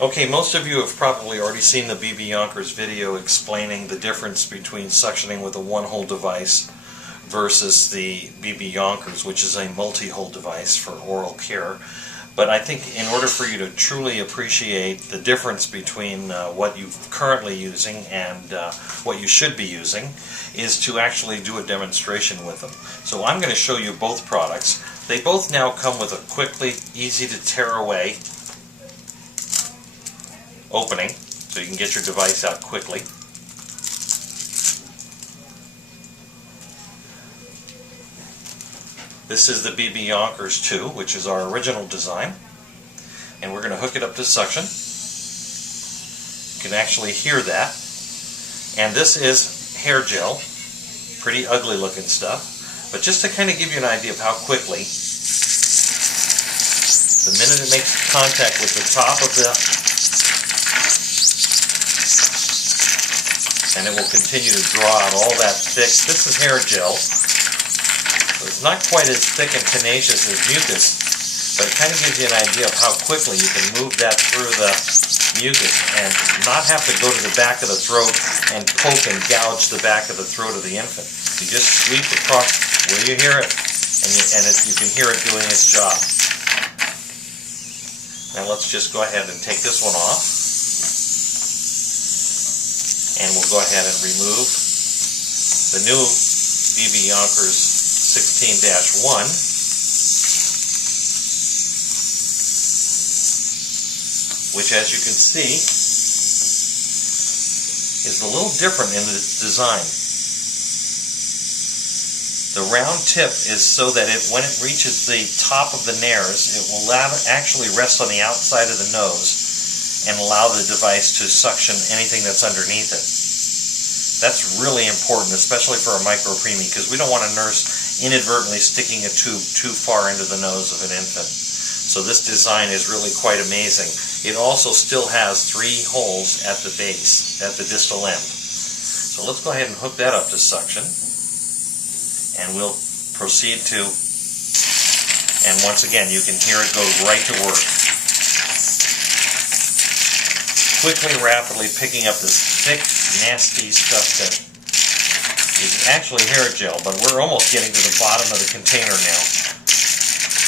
Okay, most of you have probably already seen the bebeonkers video explaining the difference between suctioning with a one-hole device versus the bebeonkers, which is a multi-hole device for oral care. But I think in order for you to truly appreciate the difference between what you're currently using and what you should be using is to actually do a demonstration with them. So I'm going to show you both products. They both now come with a quickly, easy to tear away opening, so you can get your device out quickly. This is the bebeonkers II, which is our original design, and we're going to hook it up to suction. You can actually hear that. And this is hair gel, pretty ugly looking stuff, but just to kind of give you an idea of how quickly, the minute it makes contact with the top of the, and it will continue to draw out all that thick. This is hair gel. So it's not quite as thick and tenacious as mucus, but it kind of gives you an idea of how quickly you can move that through the mucus and not have to go to the back of the throat and poke and gouge the back of the throat of the infant. You just sweep across where you hear it, and you can hear it doing its job. Now let's just go ahead and take this one off. And we'll go ahead and remove the new bebeonkers 16-1, which, as you can see, is a little different in its design. The round tip is so that when it reaches the top of the nares, it will actually rest on the outside of the nose and allow the device to suction anything that's underneath it. That's really important, especially for a micropreemie, because we don't want a nurse inadvertently sticking a tube too far into the nose of an infant. So this design is really quite amazing. It also still has 3 holes at the base, at the distal end. So let's go ahead and hook that up to suction, and we'll proceed to, and once again you can hear it go right to work. Quickly, rapidly picking up this thick, nasty stuff that is actually hair gel, but we're almost getting to the bottom of the container now.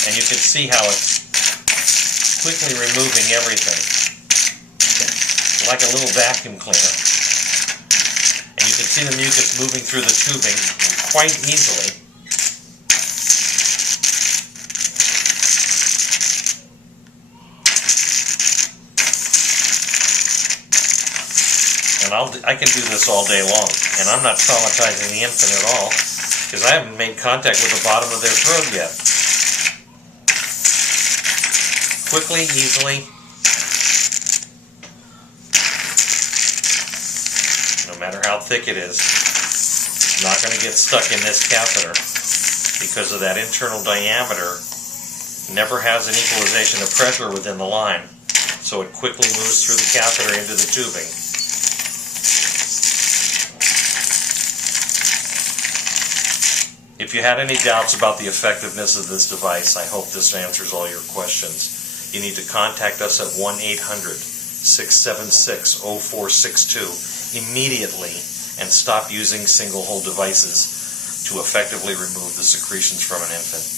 And you can see how it's quickly removing everything, like a little vacuum cleaner. And you can see the mucus moving through the tubing quite easily. And I can do this all day long, and I'm not traumatizing the infant at all, because I haven't made contact with the bottom of their throat yet. Quickly, easily, no matter how thick it is, it's not going to get stuck in this catheter, because of that internal diameter never has an equalization of pressure within the line, so it quickly moves through the catheter into the tubing. If you had any doubts about the effectiveness of this device, I hope this answers all your questions. You need to contact us at 1-800-676-0462 immediately and stop using single-hole devices to effectively remove the secretions from an infant.